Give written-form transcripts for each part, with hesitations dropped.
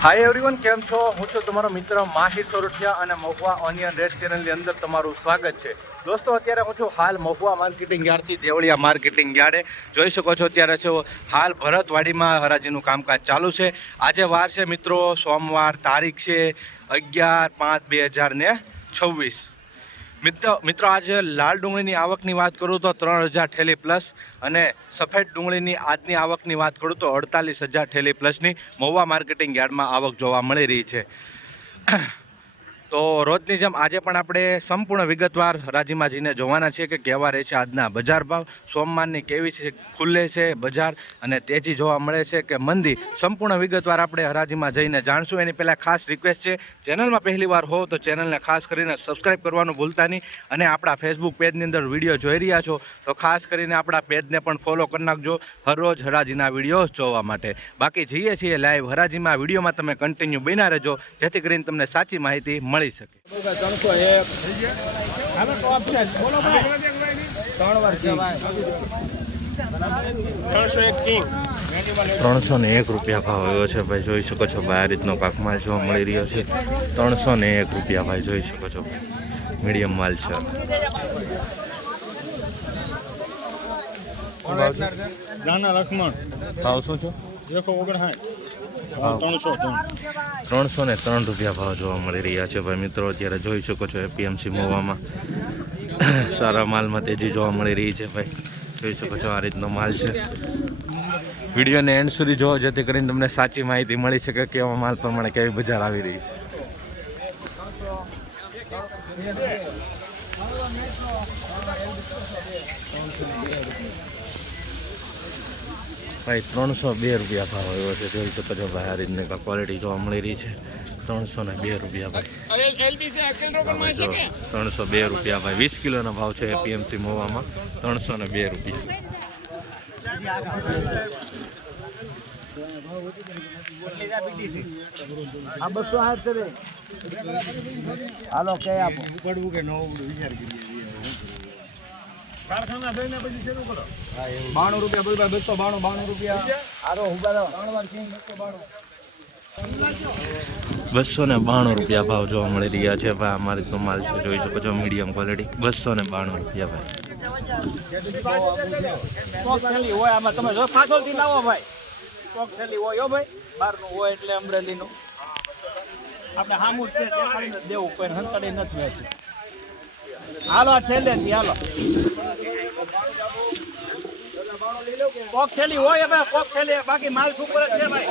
Hi everyone, કેમ છો? હું છું તમારો મિત્ર માહિર સોરઠિયા અને મહુવા ઓનિયન રેડ ચેનલની અંદર તમારું સ્વાગત છે. દોસ્તો, અત્યારે હું છું હાલ મહુવા માર્કેટિંગ યાર્ડથી દેવળિયા માર્કેટિંગ યાર્ડે. જોઈ શકો છો અત્યારે છો હાલ ભરતવાડીમાં હરાજીનું કામકાજ ચાલુ છે. આજે વાર છે મિત્રો સોમવાર, તારીખ છે 11/5/2026. મિત્રો આજે લાલ ડુંગળીની આવકની વાત કરું તો 3000 ઠેલી પ્લસ અને સફેદ ડુંગળીની આજની આવકની વાત કરું તો 48,000 ઠેલી પ્લસની મહુવા માર્કેટિંગ યાર્ડમાં આવક જોવા મળી રહી છે. તો રોજની જેમ આજે પણ આપણે સંપૂર્ણ વિગતવાર હરાજીમાં જઈને જોવાના છીએ કે કેવા રહે છે આજના બજાર ભાવ, સોમવારની કેવી છે ખુલ્લે છે બજાર અને તેજી જોવા મળે છે કે મંદી, સંપૂર્ણ વિગતવાર આપણે હરાજીમાં જઈને જાણશું. એની પહેલાં ખાસ રિક્વેસ્ટ છે, ચેનલમાં પહેલી વાર હો તો ચેનલને ખાસ કરીને સબસ્ક્રાઈબ કરવાનું ભૂલતા નહીં અને આપણા ફેસબુક પેજની અંદર વિડીયો જોઈ રહ્યા છો તો ખાસ કરીને આપણા પેજને પણ ફોલો કરી નાખજો હરરોજ હરાજીના વિડીયો જોવા માટે. બાકી જઈએ છીએ લાઈવ હરાજીમાં, વિડીયોમાં તમે કન્ટિન્યુ બન્યા રહેજો જેથી કરીને તમને સાચી માહિતી મળી શકે. 301 રૂપિયા ભાવ આવ્યો છે ભાઈ, જોઈ શકો છો ભાઈ. આ રીતનો પાક માલ જોવા મળી રહ્યો છે. 301 રૂપિયા ભાઈ, જોઈ શકો છો મીડિયમ માલ છે. ભાવ શું છે? 303 રૂપિયા ભાવ જોવા મળી રહ્યા છે ભાઈ. મિત્રો અત્યારે જોઈ શકો છો એપીએમસી મહુવામાં સારા માલમાં તેજી જોવા મળી રહી છે ભાઈ. જોઈ શકો છો આ રીતનો માલ છે. વિડીયોને એન્ડ સુધી જોવો જેથી કરીને તમને સાચી માહિતી મળી શકે કેવા માલ પ્રમાણે કેવી બજાર આવી રહી છે. ભાઈ 302 રૂપિયા ભાવ આવ્યો છે. જોઈ શકો છો ભાઈ આ રીતની ક્વોલિટી જોવા મળી રહી છે. 302 રૂપિયા ભાઈ. 302 રૂપિયા ભાઈ. 20 કિલોનો ભાવ છે એપીએમસી મહુવામાં. 302 રૂપિયા. હાલો કે આપો પડવું કે ન વિચાર કરીએ. 92 રૂપિયા બોલ ભાઈ. 292 રૂપિયા. આરો ઉભા 292 રૂપિયા ભાવ જોવા મળી રહ્યા છે ભાઈ. અમારી રીતનો માલ છે, જોઈ શકો છો મીડિયમ ક્વોલિટી. 292 રૂપિયા ભાઈ. સ્ટોક થેલી હોય આમાં, તમે જો પાછળથી લાવો ભાઈ. સ્ટોક થેલી હોય હો ભાઈ, બહારનું હોય એટલે અમરેલીનું આપણે સામું છે દેખાડીને દેવું, કોઈ હંતડી નથી વેચી. હાલો આ છેલ્લે થી હાલો કોક થેલી હોય હવે, કોક થેલી બાકી માલ સુપર જ છે ભાઈ.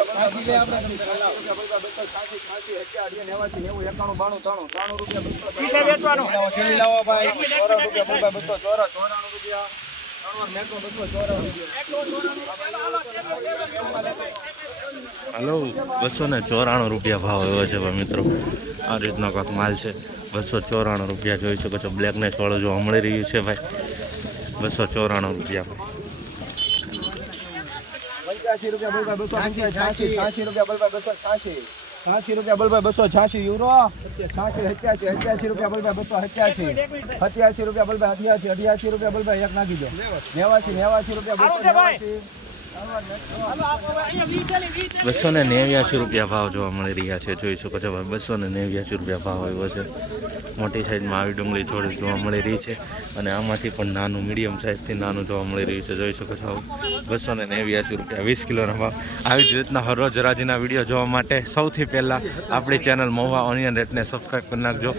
વેચવાનું થેલી લાવો ભાઈ. 294 રૂપિયા ભાવ આવ્યો છે ભાઈ. મિત્રો આ રીતનો કાંક માલ છે. 294 રૂપિયા જોઈ શકો છો. બ્લેક ને ચોળો જોવા મળી રહ્યું છે ભાઈ. 294 રૂપિયા ભાઈ. 85 રૂપિયા બોલ ભાઈ. 286 રૂપિયા બોલ ભાઈ. 286 રૂપિયા બોલ ભાઈ. 286 યુરો. 87 રૂપિયા બોલ ભાઈ. 287 રૂપિયા બોલ ભાઈ. 88 રૂપિયા બોલ ભાઈ. એક નાખી દો. 89 રૂપિયા બોલ ભાઈ. 289 રૂપિયા ભાવ જોવા મળી રહ્યા છે. જોઈ શકો છો ભાઈ. 289 રૂપિયા ભાવ આવ્યો છે. મોટી સાઈઝમાં આવી ડુંગળી થોડી જોવા મળી રહી છે અને આમાંથી પણ નાનું મીડિયમ સાઈઝથી નાનું જોવા મળી રહ્યું છે. જોઈ શકો છો 289 રૂપિયા. 20 કિલોનો ભાવ. આવી જ રીતના હરરોજ હરાજીના વિડીયો જોવા માટે સૌથી પહેલાં આપણી ચેનલ મહુવા ઓનિયન રેટને સબસ્ક્રાઈબ કરી નાખજો,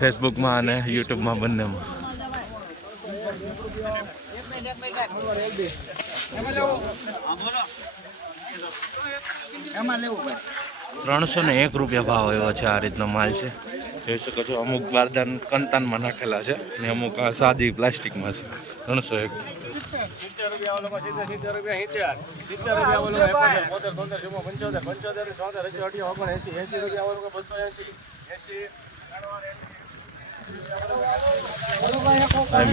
ફેસબુકમાં અને યુટ્યુબમાં બંનેમાં. એમાં લેવું ભાઈ. 301 રૂપિયા ભાવ આવ્યો છે. આ રીતનો માલ છે, જોઈ શકો છો. અમુક બારદાન કંતાનમાં નાખેલા છે અને અમુક સાદી પ્લાસ્ટિકમાં છે. 301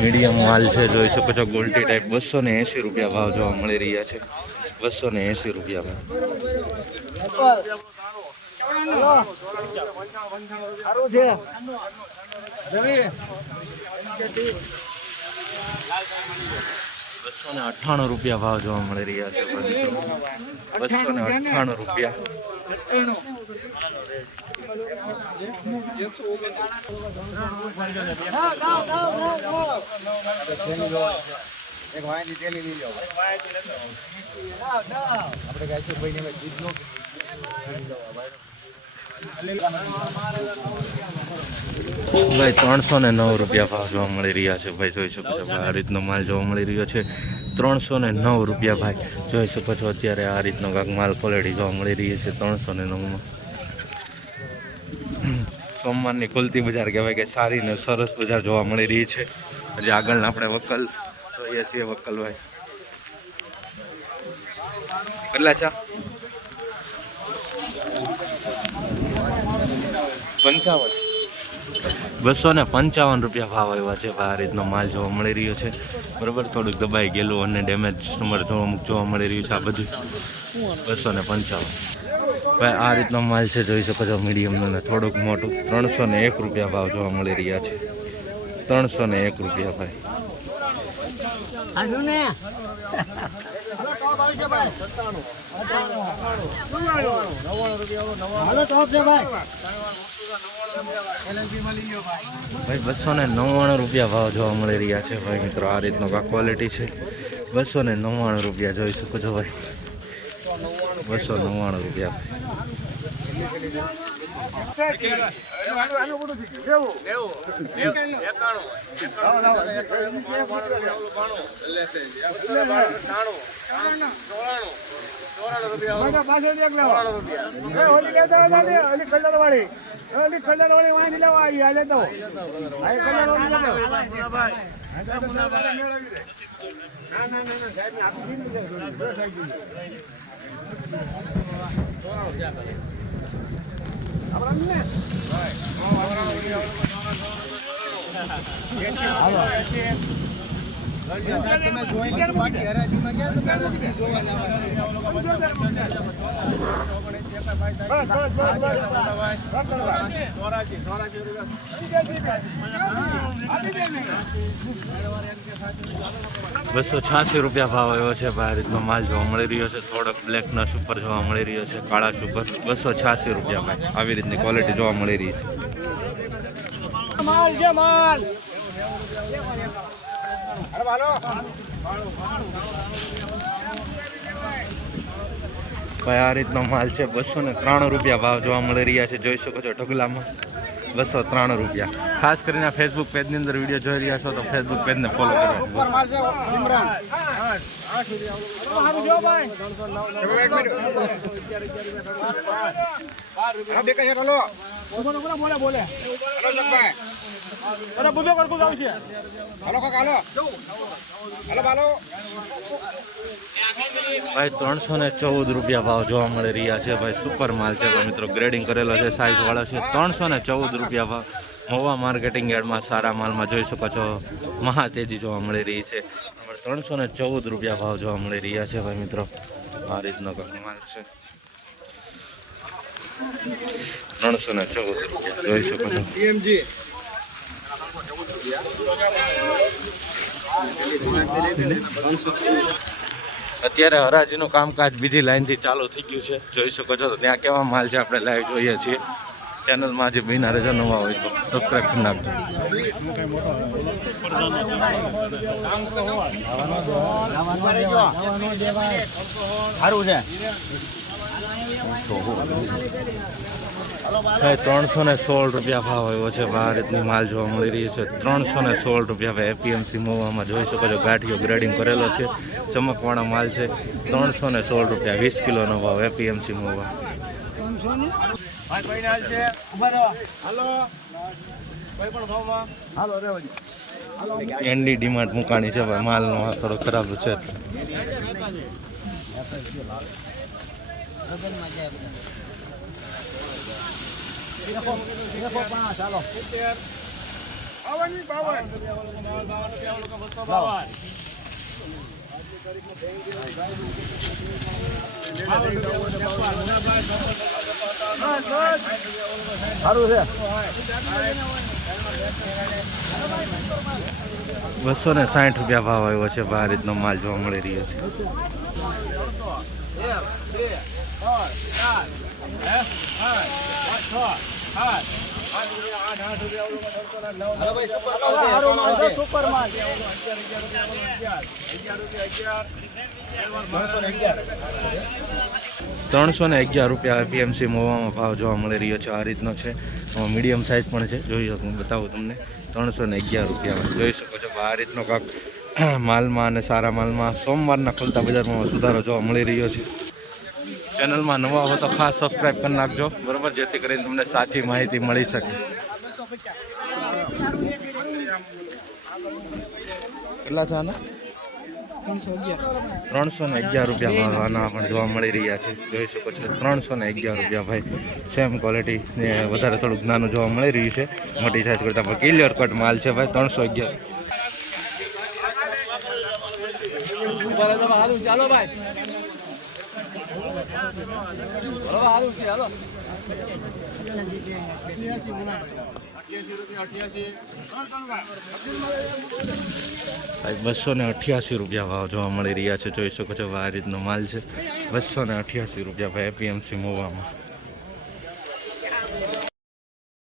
મીડિયમ માલ છે, જોઈ શકો છો. ગોલ્ટી ટાઈપ 280 રૂપિયા ભાવ જોવા મળી રહ્યા છે. 280 રૂપિયા ભાવ. ₹298 રૂપિયા ભાવ જોવા મળી રહ્યા છે. 298 રૂપિયા. એક વાંચી તેની લઈ જાઓ આપણે ગાયસુર ભાઈ ને જીત નો ભાઈ 309 રૂપિયા ભાવ જોવા મળી રહ્યા છે ભાઈ, જોઈ શકો છો ભાઈ આ રીતનો માલ જોવા મળી રહ્યો છે 309 રૂપિયા ભાઈ, જોઈ શકો છો અત્યારે આ રીતનો કાંક માલ ક્વોલિટી જોવા મળી રહી છે 309 સોમવારની ખુલતી બજાર કહેવાય કે સારી ને સરસ બજાર જોવા મળી રહી છે. હજી આગળ આપણે વકલ જોઈએ છીએ. વકલભાઈ કેટલા ચા 255 રૂપિયા ભાવ આવ્યા છે. આ રીતનો માલ જોવા મળી રહ્યો છે બરાબર, થોડુંક દબાઈ ગયેલું અને ડેમેજ નંબર અમુક જોવા મળી રહ્યું છે. આ બધું 255 ભાઈ આ રીતનો માલ છે, જોઈ શકો છો મીડિયમનો ને થોડુંક મોટું 301 રૂપિયા ભાવ જોવા મળી રહ્યા છે. 301 રૂપિયા ભાઈ. ભાઈ 299 રૂપિયા ભાવ જોવા મળી રહ્યા છે ભાઈ મિત્રો. આ રીતનો ક્વોલિટી છે 299 રૂપિયા, જોઈ શકો છો ભાઈ 299 રૂપિયા. ₹286 રૂપિયા ભાવ આવ્યો છે. આ રીતનો માલ જોવા મળી રહ્યો છે. થોડોક બ્લેકના સુપર જોવા મળી રહ્યો છે, કાળા સુપર 286 રૂપિયા ભાઈ. આવી રીતની ક્વોલિટી જોવા મળી રહી છે. ભાઈ આ રીતનો માલ છે 293 રૂપિયા ભાવ જોવા મળી રહ્યા છે. જોઈ શકો છો ઢગલામાં 293 રૂપિયા. ખાસ કરીને ફેસબુક પેજની અંદર વિડીયો જોઈ રહ્યા છો તો ફેસબુક પેજને ફોલો કરો. ભાઈ 314 રૂપિયા ભાવ જોવા મળી રહ્યા છે ભાઈ. સુપર માલ છે ભાઈ મિત્રો, ગ્રેડિંગ કરેલો છે, સાઇઝ વાળો છે. 314 રૂપિયા ભાવ મહુવા માર્કેટિંગ યાર્ડમાં સારા માલમાં જોઈ શકો છો મહાતેજી જોવા મળી રહી છે. 314 રૂપિયા ભાવ જોવા મળી રહ્યા છે ભાઈ મિત્રો. આ રીતનો માલ છે 314 રૂપિયા જોઈ શકો છો. અત્યારે હરાજીનું કામકાજ બીજી લાઈનથી ચાલુ થઈ ગયું છે, જોઈ શકો છો. તો ત્યાં કેવા માલ છે આપણે લાઈવ જોઈએ છીએ. ચેનલમાં જે બિના રહેજો, નવા હોય તો સબસ્ક્રાઈબ કરી નાખજો. સારું છે. 316 રૂપિયા ભાવ આવ્યો છે. આ રીતની માલ જોવા મળી રહી છે 316 રૂપિયા ભાઈ. એપીએમસી મહુવામાં જોઈ શકો છો ગાંઠિયો ગ્રેડિંગ કરેલો છે, ચમકવાળો માલ છે. 316 રૂપિયા 20 કિલોનો ભાવ એપીએમસી મહુવા. એનડી ડિમાન્ડ મુકાણી છે ભાઈ. માલનો થોડો ખરાબ છે. સારું છે. 260 રૂપિયા ભાવ આવ્યો છે. આ રીતનો માલ જોવા મળી રહ્યો છે. ત્રણસો ને 11 રૂપિયા એપીએમસી મહુવામાં ભાવ જોવા મળી રહ્યો છે. આ રીતનો છે, મીડિયમ સાઇઝ પણ છે, જોઈ શકું બતાવું તમને. 311 રૂપિયામાં જોઈ શકો છો. આ રીતનો કાંક માલમાં અને સારા માલમાં સોમવારના ખુલતા બજારમાં સુધારો જોવા મળી રહ્યો છે. ચેનલમાં નવા હો તો ખાસ સબસ્ક્રાઈબ કરી નાખજો, બરાબર, જેથી કરીને તમને સાચી માહિતી મળી શકે. કેટલા છે આના? 311 રૂપિયા આના પણ જોવા મળી રહ્યા છે, જોઈ શકો છો. 311 રૂપિયા ભાઈ. સેમ ક્વોલિટી ને વધારે થોડુંક નાનું જોવા મળી રહ્યું છે, મોટી સાઇઝ કરતાં પણ ક્લિયર કટ માલ છે ભાઈ. 311. ચાલો ભાઈ, હાલો ચાલો. ભાઈ 288 રૂપિયા ભાવ જોવા મળી રહ્યા છે, જોઈ શકો છો. આ રીતનો માલ છે. 288 રૂપિયા ભાઈ એપીએમસી મહુવામાં.